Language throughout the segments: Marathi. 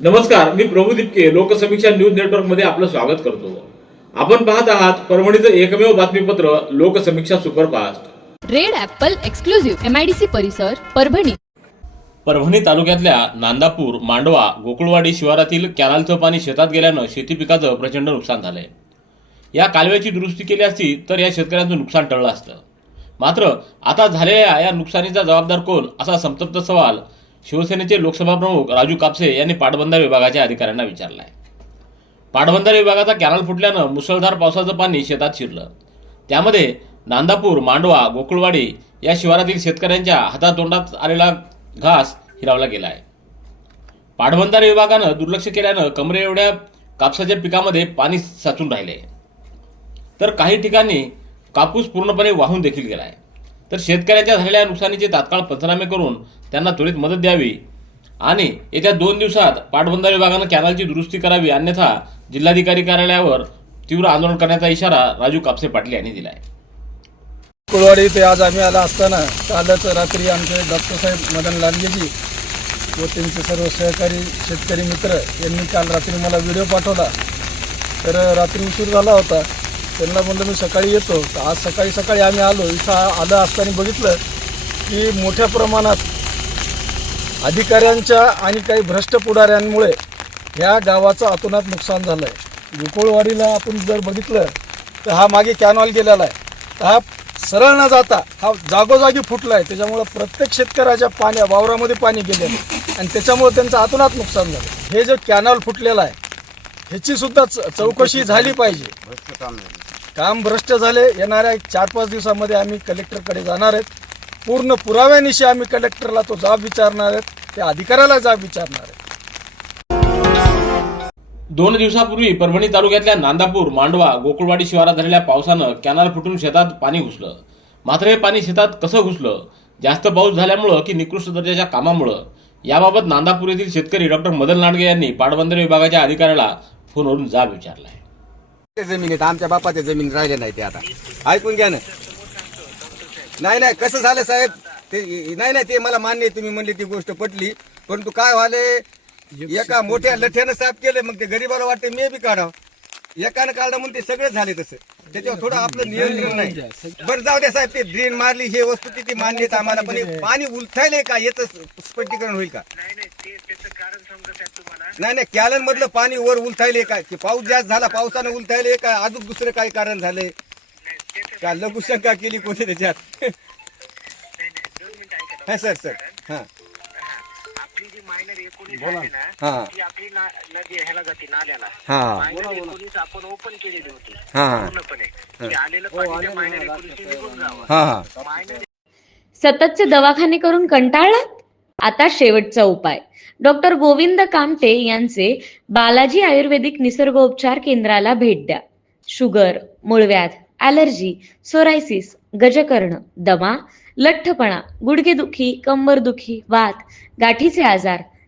नमस्कार मी प्रभू दिपके लोकसमीक्षा न्यूज नेटवर्कमध्ये आपलं स्वागत करतो. आपण पाहत आहात परभणीचं एकमेव बातमीपत्र Loksamiksha superfast. Red apple exclusive MIDC परिसर परभणी. परभणी तालुक्यातल्या नांदापूर मांडवा गोकुळवाडी शिवारातील कॅनालचं पाणी शेतात गेल्यानं शेती पिकाचं प्रचंड नुकसान झालंय. या कालव्याची दुरुस्ती केली असती तर या शेतकऱ्यांचं नुकसान टळलं असतं. मात्र आता झालेल्या या नुकसानीचा जबाबदार कोण असा संतप्त सवाल शिवसेनेचे लोकसभा प्रमुख राजू कापसे यांनी पाटबंधार विभागाच्या अधिकाऱ्यांना विचारला आहे पाटबंधार विभागाचा कॅनल फुटल्यानं मुसळधार पावसाचं पाणी शेतात शिरलं. त्यामध्ये नांदापूर मांडवा गोकुळवाडी या शिवारातील शेतकऱ्यांच्या हातातोंडात आलेला घास हिरावला गेला आहे पाटबंधारे विभागानं दुर्लक्ष केल्यानं कमरे एवढ्या कापसाच्या पिकामध्ये पाणी साचून राहिले. तर काही ठिकाणी कापूस पूर्णपणे वाहून देखील गेला आहे तर शेतकऱ्याच्या झालेल्या नुकसानीचे तात्काळ पंचनामे करून त्यांना त्वरित मदत द्यावी. आणि येत्या दोन दिवसात पाटबंधारे विभागानं कॅनलची दुरुस्ती करावी अन्यथा जिल्हाधिकारी कार्यालयावर तीव्र आंदोलन करण्याचा इशारा राजू कापसे पाटील यांनी दिला आहे कुळवाडी इथे आज आम्ही आला असताना कालच रात्री आमचे डॉक्टर साहेब मदन लांडगेजी व त्यांचे सर्व सहकारी शेतकरी मित्र यांनी काल रात्री मला व्हिडिओ पाठवला. तर रात्री उशीर झाला होता. त्यांना म्हणलं मी सकाळी येतो. तर आज सकाळी सकाळी आम्ही आलो. इथं आलं असताना बघितलं की मोठ्या प्रमाणात अधिकाऱ्यांच्या आणि काही भ्रष्ट पुढाऱ्यांमुळे ह्या गावाचं अतोनात नुकसान झालं आहे गोकुळवाडीला आपण जर बघितलं तर हा मागे कॅनॉल गेलेला आहे. तर हा सरळ न जाता हा जागोजागी फुटला आहे त्याच्यामुळं प्रत्येक शेतकऱ्याच्या पाण्या वावरामध्ये पाणी गेलेलं आहे. आणि त्याच्यामुळे त्यांचं अतोनात नुकसान झालं हे जे कॅनॉल फुटलेला आहे ह्याची सुद्धा च- चौकशी झाली पाहिजे. काम भ्रष्ट झाले. येणाऱ्या चार पाच दिवसामध्ये आम्ही कलेक्टरकडे जाणार आहेत. पूर्ण पुराव्यानिशी आम्ही कलेक्टरला तो जाब विचारणार आहेत. त्या अधिकाऱ्याला जाब विचारणार आहेत. दोन दिवसापूर्वी परभणी तालुक्यातल्या नांदापूर मांडवा गोकुळवाडी शिवारात झालेल्या पावसानं कॅनल फुटून शेतात पाणी घुसलं. मात्र हे पाणी शेतात कसं घुसलं? जास्त पाऊस झाल्यामुळं की निकृष्ट दर्जाच्या कामामुळं? याबाबत नांदापूर येथील शेतकरी डॉक्टर मदन लांडगे यांनी पाटबंधारे विभागाच्या अधिकाऱ्याला फोनवरून जाब विचारला आहे जमिनीत आमच्या बापाच्या जमीन राहिले नाही ते आता. ऐकून घ्या ना. नाही नाही कसं झालं साहेब? ते नाही नाही ते मला मान्य आहे तुम्ही म्हणली ती गोष्ट पटली. परंतु काय व्हाले एका मोठ्या लठ्यानं साफ केलं मग ते गरीबाला वाटते मी बी काढावं. एकानं काढलं म्हणून ते सगळं झाले तसं. त्याच्यावर थोडं आपलं नियंत्रण नाही बरं जाऊ द्या साहेब ते ड्रेन मारली हे वस्तू ती मान्य आहेत आम्हाला पण हे पाणी उलथायले का? याचं स्पष्टीकरण होईल का? नाही नाही कॅलन मधलं पाणी वर उलथायले का? की पाऊस जास्त झाला पावसानं उलथायले का? अजून दुसरं काही कारण झालंय? का लघुशंका केली कोणी त्याच्यात? हा सर सर. हा. एकोणीस आहे ना हा. ती आपली ना- नदी ह्याला जाते नाल्याला. हा. मायनर एकोणीस आपण ओपन केलेली होती हा. पूर्णपणे. की आलेलं पाणी त्या मायनर एकोणीस निघून जावं. हा हा. मायनर सततचे दवाखाने करून कंटाळलात? आता शेवटचा उपाय. डॉक्टर गोविंद कामटे यांचे बालाजी आयुर्वेदिक निसर्गोपचार केंद्राला भेट द्या. शुगर मूळव्याध ॲलर्जी सोरायसिस गजकर्ण दमा लठ्ठपणा गुडघेदुखी कंबरदुखी वात गाठीचे आजार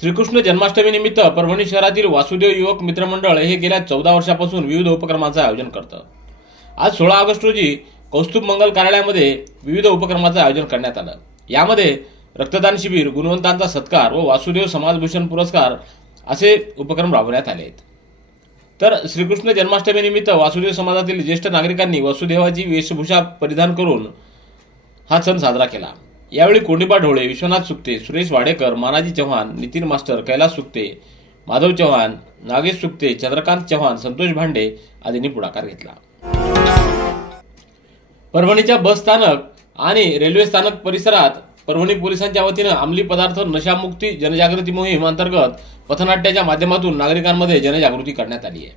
Shrikrishna जन्माष्टमीनिमित्त परभणी शहरातील वासुदेव युवक मित्रमंडळ हे गेल्या चौदा वर्षापासून विविध उपक्रमाचं आयोजन करतं. आज सोळा ऑगस्ट रोजी कौस्तुभ मंगल कार्यालयामध्ये विविध उपक्रमाचं आयोजन करण्यात आलं. यामध्ये रक्तदान शिबिर गुणवंतांचा सत्कार व वासुदेव समाजभूषण पुरस्कार असे उपक्रम राबवण्यात आले आहेत. तर श्रीकृष्ण जन्माष्टमीनिमित्त वासुदेव समाजातील ज्येष्ठ नागरिकांनी वासुदेवाची वेशभूषा परिधान करून हा सण साजरा केला. यावेळी कोंडिबा ढोळे विश्वनाथ सुक्ते सुरेश वाडेकर मानाजी चव्हाण नितीन मास्टर कैलास सुक्ते माधव चव्हाण नागेश सुक्ते चंद्रकांत चव्हाण संतोष भांडे आदींनी पुढाकार घेतला. परभणीच्या बस स्थानक आणि रेल्वे स्थानक परिसरात परभणी पोलिसांच्या वतीनं अंमली पदार्थ नशामुक्ती जनजागृती मोहीम अंतर्गत पथनाट्याच्या माध्यमातून नागरिकांमध्ये जनजागृती करण्यात आली आहे.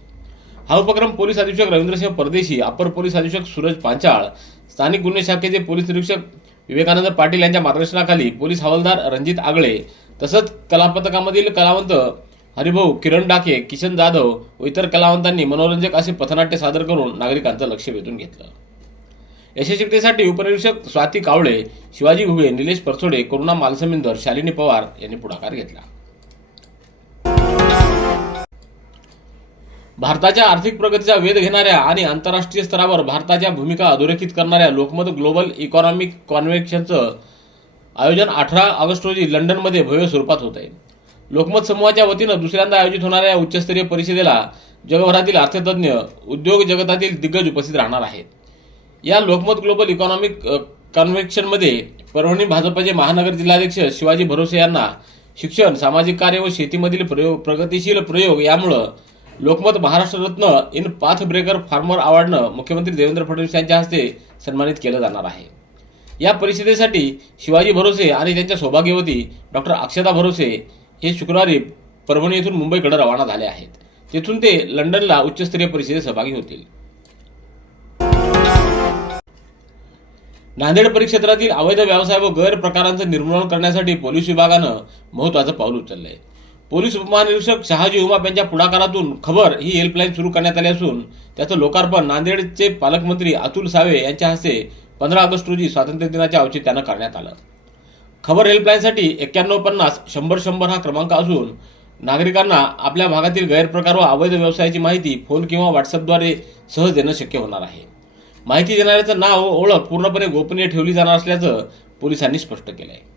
हा उपक्रम पोलीस अधीक्षक रवींद्रसिंह परदेशी अपर पोलीस अधीक्षक सूरज पांचाळ स्थानिक गुन्हे शाखेचे पोलीस निरीक्षक विवेकानंद पाटील यांच्या मार्गदर्शनाखाली पोलीस हवालदार रणजित आगळे तसंच कलापथकामधील कलावंत हरिभाऊ किरण डाके किशन जाधव व इतर कलावंतांनी मनोरंजक असे पथनाट्य सादर करून नागरिकांचं लक्ष वेधून घेतलं. यशस्वीतेसाठी उपनिरीक्षक स्वाती कावळे शिवाजी घुगे निलेश परसोडे करुणा मालसमिंदर शालिनी पवार यांनी पुढाकार घेतला. भारताच्या आर्थिक प्रगतीचा वेध घेणाऱ्या आणि आंतरराष्ट्रीय स्तरावर भारताच्या भूमिका अधोरेखित करणाऱ्या लोकमत ग्लोबल इकॉनॉमिक कॉन्व्हेन्शनचं आयोजन अठरा ऑगस्ट रोजी लंडनमध्ये भव्य स्वरूपात होत आहे. लोकमत समूहाच्या वतीनं दुसऱ्यांदा आयोजित होणाऱ्या या उच्चस्तरीय परिषदेला जगभरातील अर्थतज्ञ उद्योग जगतातील दिग्गज उपस्थित राहणार आहेत. या लोकमत ग्लोबल इकॉनॉमिक अ, परवणी परभणी भाजपचे महानगर जिल्हाध्यक्ष शिवाजी भरोसे यांना शिक्षण सामाजिक कार्य व शेतीमधील प्रयोग प्रगतिशील प्रयोग यामुळं Lokmat Maharashtra Ratna in path breaker farmer अवॉर्डनं मुख्यमंत्री देवेंद्र फडणवीस यांच्या हस्ते सन्मानित केलं जाणार आहे. या परिषदेसाठी शिवाजी भरोसे आणि त्यांच्या सौभाग्यवती डॉक्टर अक्षता भरोसे हे शुक्रवारी परभणी येथून मुंबईकडे रवाना झाले आहेत. तेथून ते लंडनला उच्चस्तरीय परिषदेत सहभागी होतील. नांदेड परिक्षेत्रातील अवैध व्यवसाय व गैरप्रकारांचं निर्मूलन करण्यासाठी पोलीस विभागानं महत्वाचं पाऊल उचललं आहे पोलीस उपमहानिरीक्षक शहाजी उमाप यांच्या पुढाकारातून खबर ही हेल्पलाईन सुरू करण्यात आली असून त्याचं लोकार्पण नांदेडचे पालकमंत्री अतुल सावे यांच्या हस्ते पंधरा ऑगस्ट रोजी स्वातंत्र्य दिनाच्या औचित्यानं करण्यात आलं. खबर हेल्पलाईनसाठी एक्क्याण्णव पन्नास शंभर शंभर हा क्रमांक असून नागरिकांना आपल्या भागातील गैरप्रकार व अवैध व्यवसायाची माहिती फोन किंवा व्हॉट्सअपद्वारे सहज देणं शक्य होणार आहे. माहिती देणाऱ्याचं नाव व ओळख पूर्णपणे गोपनीय ठेवली जाणार असल्याचं पोलिसांनी स्पष्ट केलं आहे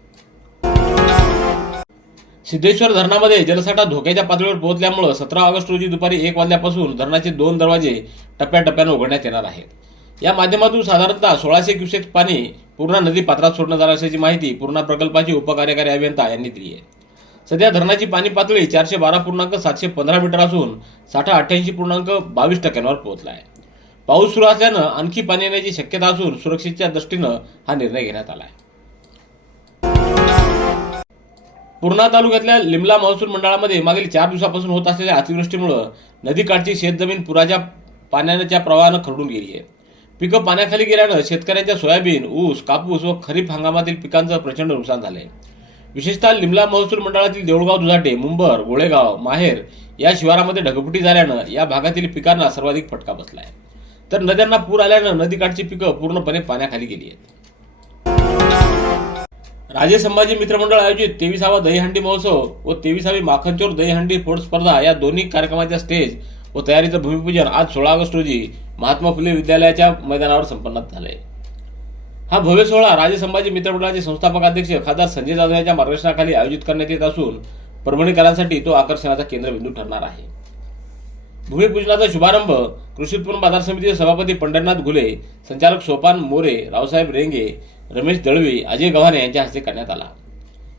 सिद्धेश्वर धरणामध्ये जलसाठा धोक्याच्या पातळीवर पोहोचल्यामुळे सतरा ऑगस्ट रोजी दुपारी एक वाजल्यापासून धरणाचे दोन दरवाजे टप्प्याटप्प्यानं उघडण्यात येणार आहेत. या माध्यमातून साधारणतः सोळाशे क्युसेक पाणी पूर्णा नदी पात्रात सोडण्यात जाणार असल्याची माहिती पूर्णा प्रकल्पाचे उपकार्यकारी अभियंता यांनी दिली आहे. सध्या धरणाची पाणी पातळी चारशे बारा पूर्णांक सातशे पंधरा मीटर असून साठा अठ्ठ्याऐंशी पूर्णांक बावीस टक्क्यांवर पोहोचला आहे. पाऊस सुरू असल्यानं आणखी पाणी येण्याची शक्यता असून सुरक्षेच्या दृष्टीनं हा निर्णय घेण्यात आला आहे. पूर्णा तालुक्यातल्या लिमला महसूल मंडळामध्ये मागील चार दिवसापासून होत असलेल्या अतिवृष्टीमुळं नदीकाठची शेतजमीन पुराच्या पाण्याच्या प्रवाहानं खरडून गेली आहे. पिकं पाण्याखाली गेल्यानं शेतकऱ्यांच्या सोयाबीन ऊस कापूस व खरीप हंगामातील पिकांचं प्रचंड नुकसान झालंय. विशेषतः लिमला महसूल मंडळातील देऊळगाव दुधाटे मुंबर गोळेगाव माहेर या शिवारामध्ये ढगफुटी झाल्यानं या भागातील पिकांना सर्वाधिक फटका बसला आहे तर नद्यांना पूर आल्यानं नदीकाठची पिकं पूर्णपणे पाण्याखाली गेली आहेत. राजे संभाजी मित्रमंडळ आयोजित तेविसावा दहीहंडी महोत्सव व तेविसावी माखनचोर दहीहंडी फोड स्पर्धा या दोन्ही कार्यक्रमाच्या स्टेज व तयारीचं भूमिपूजन आज सोळा ऑगस्ट रोजी महात्मा फुले विद्यालयाच्या मैदानावर संपन्न झाले. हा भव्य सोहळा राजे संभाजी मित्रमंडळाचे संस्थापक अध्यक्ष खासदार संजय जाधव यांच्या मार्गदर्शनाखाली आयोजित करण्यात येत असून परभणीकरांसाठी तो आकर्षणाचा केंद्रबिंदू ठरणार आहे. भूमिपूजनाचा शुभारंभ कृषी उत्पन्न बाजार समितीचे सभापती पंढरनाथ घुले संचालक सोपान मोरे रावसाहेब रेंगे रमेश दळवी अजय गव्हाणे यांच्या हस्ते करण्यात आला.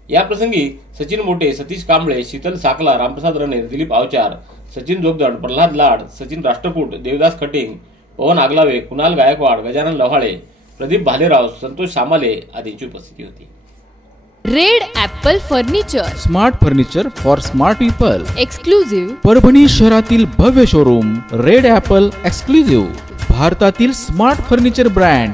या प्रसंगी सचिन मोठे सतीश कांबळे शीतल साकला रामप्रसाद रणे दिलीप आवचार सचिन जोगदंड प्रल्हाद लाड सचिन राष्ट्रकूट देवदास खटिंग पवन आगलावे कुणाल गायकवाड गजानन लव्हाळे प्रदीप भालेराव संतोष सामाले आदींची उपस्थिती होती. Red apple furniture. Smart furniture for smart people. Exclusive Parbhani शहरातील भव्य शोरूम रेड ॲपल एक्सक्लुझिव्ह. भारतातील smart furniture brand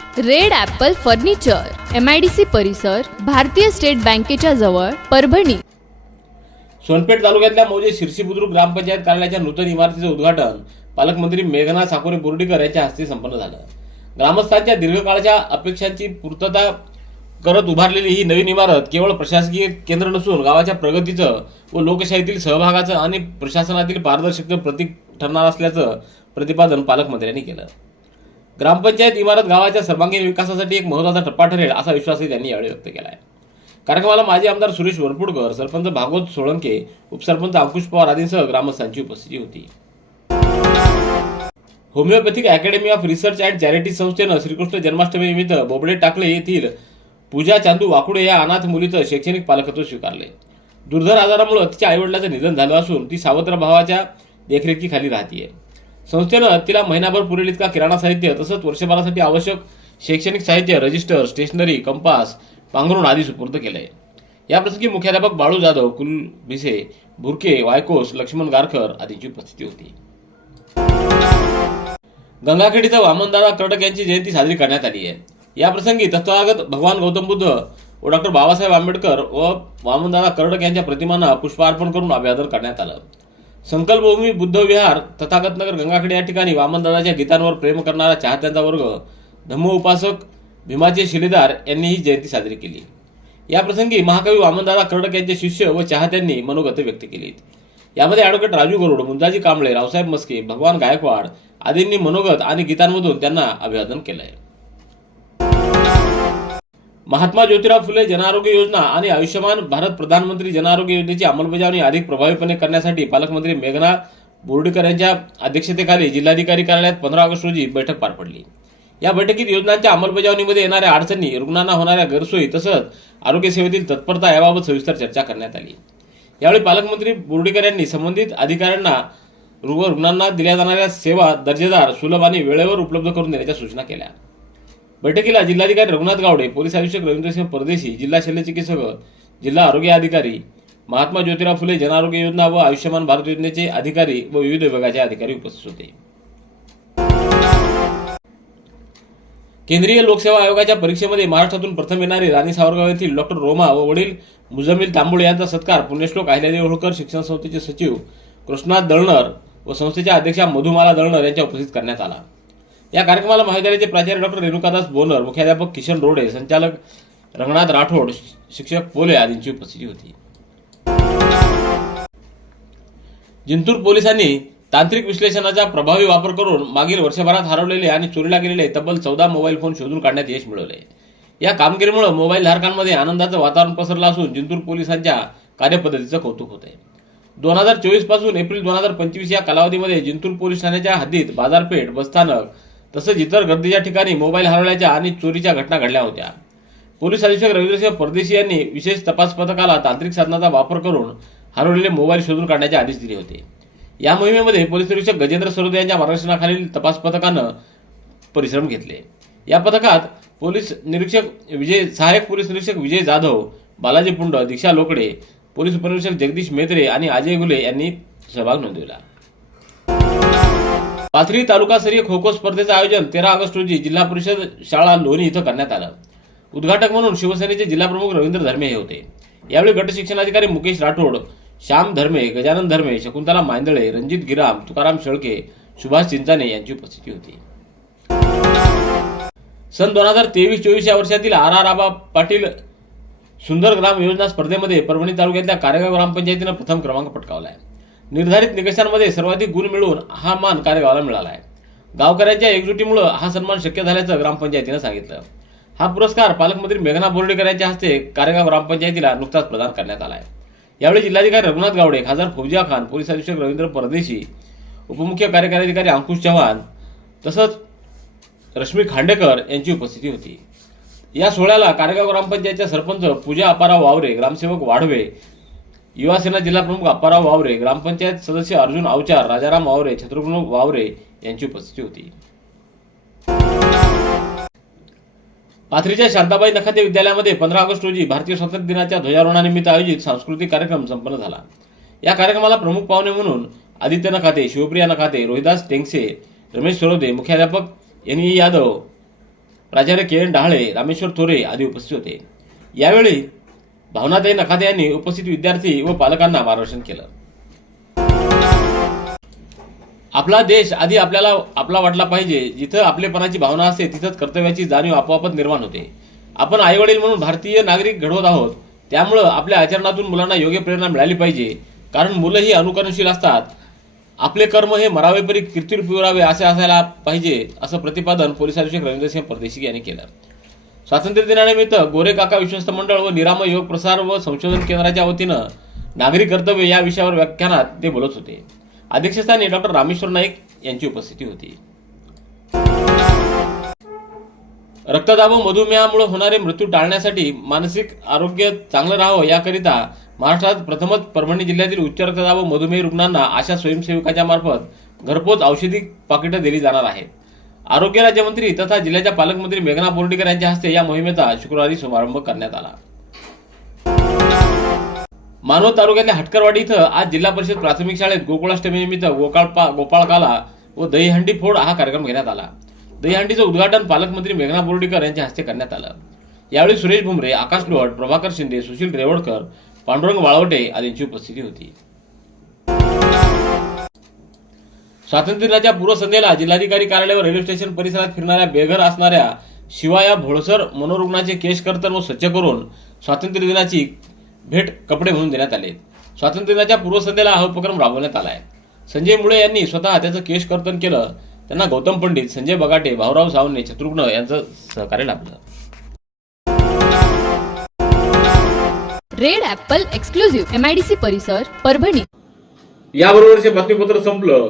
Red apple furniture M I D C परिसर भारतीय स्टेट बँकेच्या जवळ परभणी. सोनपेठ तालुक्यातल्या मौजे शिरसी बुद्रुक ग्रामपंचायत कार्यालयाच्या नूतन इमारतीचं उद्घाटन पालकमंत्री मेघना साकोरे बोर्डीकर यांच्या हस्ते संपन्न झालं. ग्रामस्थांच्या दीर्घकाळच्या अपेक्षांची पूर्तता करत उभारलेली ही नवीन इमारत केवळ प्रशासकीय केंद्र नसून गावाच्या प्रगतीचं व लोकशाहीतील सहभागाचं आणि प्रशासनातील पारदर्शकतेचं प्रतीक ठरणार असल्याचं प्रतिपादन पालकमंत्र्यांनी केलं. ग्रामपंचायत इमारत गावाच्या सर्वांगीण विकासासाठी एक महत्त्वाचा टप्पा ठरेल असा विश्वासही त्यांनी यावेळी व्यक्त केला आहे कार्यक्रमाला माजी आमदार सुरेश वरपुडकर सरपंच भागवत सोळंके उपसरपंच अंकुश पवार आदींसह ग्रामस्थांची उपस्थिती होती. Homeopathic academy of research and charity संस्थेनं श्रीकृष्ण जन्माष्टमीनिमित्त बोबडे टाकले येथील पूजा चांदू वाकुडे या अनाथ मुलीचं शैक्षणिक पालकत्व स्वीकारले. दुर्धर आजारामुळे तिच्या आईवडिलाचं निधन झालं असून ती सावत्र भावाच्या देखरेखीखाली राहतीये. संस्थेनं तिला महिनाभर पुरेल इतका किराणा साहित्य तसंच वर्षभरासाठी आवश्यक शैक्षणिक साहित्य रजिस्टर स्टेशनरी कंपास पांघरुण आदी सुपूर्द केलंय. याप्रसंगी मुख्याध्यापक बाळू जाधव कुल भिसे भुरके वायकोस लक्ष्मण गारकर आदींची उपस्थिती होती. गंगाखेड इथं वामनदादा कर्डक यांची जयंती साजरी करण्यात आली आहे. याप्रसंगी तत्वागत भगवान गौतम बुद्ध व डॉक्टर बाबासाहेब आंबेडकर व वामनदादा कर्डक यांच्या प्रतिमांना पुष्पार्पण करून अभिवादन करण्यात आलं. संकल्पभूमी बुद्ध विहार तथागतनगर गंगाखेड या ठिकाणी वामनदादाच्या गीतांवर प्रेम करणारा चाहत्यांचा वर्ग धम्म उपासक भीमाचे शिलेदार यांनी ही जयंती साजरी केली. याप्रसंगी महाकवी वामनदादा कर्डक यांचे शिष्य व चाहत्यांनी मनोगत व्यक्त केली. यामध्ये ॲडव्होकेट राजू गरुड मुंजाजी कांबळे रावसाहेब मस्के भगवान गायकवाड आदींनी मनोगत आणि गीतांमधून त्यांना अभिवादन केलं आहे महात्मा ज्योतिराव फुले जनआरोग्य योजना आणि आयुष्यमान भारत प्रधानमंत्री जनआरोग्य योजनेची अंमलबजावणी अधिक प्रभावीपणे करण्यासाठी पालकमंत्री मेघना बोर्डीकर यांच्या अध्यक्षतेखाली जिल्हाधिकारी कार्यालयात पंधरा ऑगस्ट रोजी बैठक पार पडली. या बैठकीत योजनांच्या अंमलबजावणीमध्ये येणाऱ्या अडचणी रुग्णांना होणाऱ्या गैरसोयी तसंच आरोग्य सेवेतील तत्परता याबाबत सविस्तर चर्चा करण्यात आली. यावेळी पालकमंत्री बोर्डीकर यांनी संबंधित अधिकाऱ्यांना रुग्ण रुग्णांना दिल्या जाणाऱ्या सेवा दर्जेदार सुलभ आणि वेळेवर उपलब्ध करून देण्याच्या सूचना केल्या. बैठकीला जिल्हाधिकारी रघुनाथ गावडे पोलीस अधीक्षक रवींद्रसिंह परदेशी जिल्हा शल्यचिकित्सक जिल्हा आरोग्य अधिकारी महात्मा ज्योतिराव फुले जनआरोग्य योजना व आयुष्यमान भारत योजनेचे अधिकारी व विविध विभागाचे अधिकारी उपस्थित होते. केंद्रीय लोकसेवा आयोगाच्या परीक्षेमध्ये महाराष्ट्रातून प्रथम येणारे राणी सावरगाव येथील डॉक्टर रोमा व वडील मुजमिल तांबोळे यांचा सत्कार पुण्यश्लोक अहिल्यादेवी होळकर शिक्षण संस्थेचे सचिव कृष्णा दळणर व संस्थेच्या अध्यक्षा मधुमाला दळणर यांच्या उपस्थित करण्यात आला. या कार्यक्रमाला महाविद्यालयाचे प्राचार्य डॉक्टर रेणुकादास बोनर मुख्याध्यापक किशन रोडे संचालक रंगनाथ राठोड शिक्षक पोले आदींची उपस्थिती होती. जिंतूर पोलिसांनी तांत्रिक विश्लेषणाचा प्रभावी वापर करून मागील वर्षभरात हरवलेले आणि चोरीला गेलेले तब्बल चौदा मोबाईल फोन शोधून काढण्यात यश मिळवले. या कामगिरीमुळे मोबाईल धारकांमध्ये आनंदाचं वातावरण पसरलं असून जिंतूर पोलिसांच्या कार्यपद्धतीचं कौतुक होत आहे दोन हजार चोवीसपासून एप्रिल दोन हजार पंचवीस या कालावधीमध्ये जिंतूर पोलीस ठाण्याच्या हद्दीत बाजारपेठ बसस्थानक तसंच इतर गर्दीच्या ठिकाणी मोबाईल हरवल्याच्या आणि चोरीच्या घटना घडल्या होत्या. पोलीस अधीक्षक रवींद्रसिंह परदेशी यांनी विशेष तपास पथकाला तांत्रिक साधनाचा वापर करून हरवलेले मोबाईल शोधून काढण्याचे आदेश दिले होते. या मोहिमेमध्ये पोलीस निरीक्षक गजेंद्र सरोदे यांच्या मार्गदर्शनाखालील तपास पथकानं परिश्रम घेतले. या पथकात पोलीस निरीक्षक विजय सहाय्यक पोलीस निरीक्षक विजय जाधव बालाजी पुंड दीक्षा लोकडे पोलीस उपनिरीक्षक जगदीश मेत्रे आणि अजय गुले यांनी सहभाग नोंदवला. पाथरी तालुकास्तरीय खो खो स्पर्धेचं आयोजन तेरा ऑगस्ट रोजी जिल्हा परिषद शाळा लोणी इथं करण्यात आलं. उद्घाटक म्हणून शिवसेनेचे जिल्हाप्रमुख रवींद्र धर्मे हे होते. यावेळी गट शिक्षणाधिकारी मुकेश राठोड श्याम धर्मे गजानन धर्मे शकुंतला मांदळे रणजित गिराम तुकाराम शेळके सुभाष चिंचाने यांची उपस्थिती होती. सन दोन हजार तेवीस चोवीस या वर्षातील आर आर आबा पाटील सुंदर ग्राम योजना स्पर्धेमध्ये परभणी तालुक्यातल्या कारेगाव ग्रामपंचायतीनं प्रथम क्रमांक पटकावला आहे. निर्धारित निकषांमध्ये सर्वाधिक गुण मिळवून हा मान कार्यगावाला मिळाला आहे. गावकऱ्यांच्या एकजुटीमुळे हा सन्मान शक्य झाल्याचं ग्रामपंचायतीनं सांगितलं. हा पुरस्कार पालकमंत्री मेघना बोर्डेकर यांच्या हस्ते कारेगाव ग्रामपंचायतीला नुकताच प्रदान करण्यात आला आहे. यावेळी जिल्हाधिकारी रघुनाथ गावडे खासदार फौजिया खान पोलीस अधीक्षक रवींद्र परदेशी उपमुख्य कार्यकारी अधिकारी अंकुश चव्हाण तसंच रश्मी खांडेकर यांची उपस्थिती होती. या सोहळ्याला कारेगाव ग्रामपंचायतच्या सरपंच पूजा अपाराव वावरे ग्रामसेवक वाढवे युवासेना जिल्हाप्रमुख अप्पाराव वावरे ग्रामपंचायत सदस्य अर्जुन अवचार राजाराम वावरे छत्रप्रमुख वावरे यांची उपस्थिती होती. पाथरीच्या शांताबाई नखाते विद्यालयामध्ये पंधरा ऑगस्ट रोजी भारतीय स्वातंत्र्य दिनाच्या ध्वजारोहणानिमित्त आयोजित सांस्कृतिक कार्यक्रम संपन्न झाला. या कार्यक्रमाला प्रमुख पाहुणे म्हणून आदित्य नखाते शिवप्रिया नखाते रोहिदास टेंगसे रमेश सरोदे मुख्याध्यापक एन ई यादव प्राचार्य के एन डहाळे रामेश्वर थोरे आदी उपस्थित होते. यावेळी भावनाताई नखाते यांनी उपस्थित विद्यार्थी व पालकांना मार्गदर्शन केलं. आपला देश आधी आपल्याला आपला वाटला पाहिजे. जिथं आपलेपणाची भावना असते तिथंच कर्तव्याची जाणीव आपोआपच निर्माण होते. आपण आईवडील म्हणून भारतीय नागरिक घडवत आहोत. त्यामुळं आपल्या आचरणातून मुलांना योग्य प्रेरणा मिळाली पाहिजे. कारण मुलं ही अनुकरणशील असतात. आपले कर्म हे मरावेपरी कीर्ती पिवरावे असे असायला पाहिजे असं प्रतिपादन पोलीस अधीक्षक रवींद्रसिंह परदेशी यांनी केलं. स्वातंत्र्य दिनानिमित्त गोरे काका विश्वस्त मंडळ व निरामय योग प्रसार व संशोधन केंद्राच्या वतीनं नागरिक कर्तव्य या विषयावर व्याख्यानात ते बोलत होते. अध्यक्षस्थानी डॉक्टर रामेश्वर नाईक यांची उपस्थिती होती. रक्तदाब व मधुमेहामुळे होणारे मृत्यू टाळण्यासाठी मानसिक आरोग्य चांगलं राहावं याकरिता महाराष्ट्रात प्रथमच परभणी जिल्ह्यातील उच्च रक्तदाब व मधुमेह रुग्णांना अशा स्वयंसेविकाच्या मार्फत घरपोच औषधी पाकिटं दिली जाणार आहेत. आरोग्य राज्यमंत्री तथा जिल्ह्याच्या पालकमंत्री मेघना बोर्डीकर यांच्या हस्ते या मोहिमेचा शुक्रवारी शुभारंभ करण्यात आला. मानवत तालुक्यातल्या हटकरवाडी इथं आज जिल्हा परिषद प्राथमिक शाळेत गोकुळाष्टमीनिमित्त गोपाळपा गोपाळकाला व दहीहंडी फोड हा कार्यक्रम घेण्यात आला. दहीहंडीचं उद्घाटन पालकमंत्री मेघना बोर्डीकर यांच्या हस्ते करण्यात आलं. यावेळी सुरेश भुमरे आकाश लोहट प्रभाकर शिंदे सुशील रेवडकर पांडुरंग वाळवटे आदींची उपस्थिती होती. स्वातंत्र्य दिनाच्या पूर्वसंध्येला जिल्हाधिकारी कार्यालय व रेल्वे स्टेशन परिसरात फिरणाऱ्या बेघर असणाऱ्या शिवाया भोळसर मनोरुग्णाचे केश कर्तन व स्वच्छ करून स्वातंत्र्य दिनाची भेट कपडे म्हणून देण्यात आले. स्वातंत्र्य दिनाच्या पूर्वसंध्येला हा उपक्रम राबवण्यात आला आहे संजय मुळे यांनी स्वतः त्याचं केश कर्तन केलं. त्यांना गौतम पंडित संजय बगाटे भाऊराव सावने शत्रुघ्न यांचं सहकार्य लाभलं. रेड ॲपल एक्सक्लुझिव्ह एमआयडीसी परिसर परभणी. याबरोबरचे बातमीपत्र संपलं.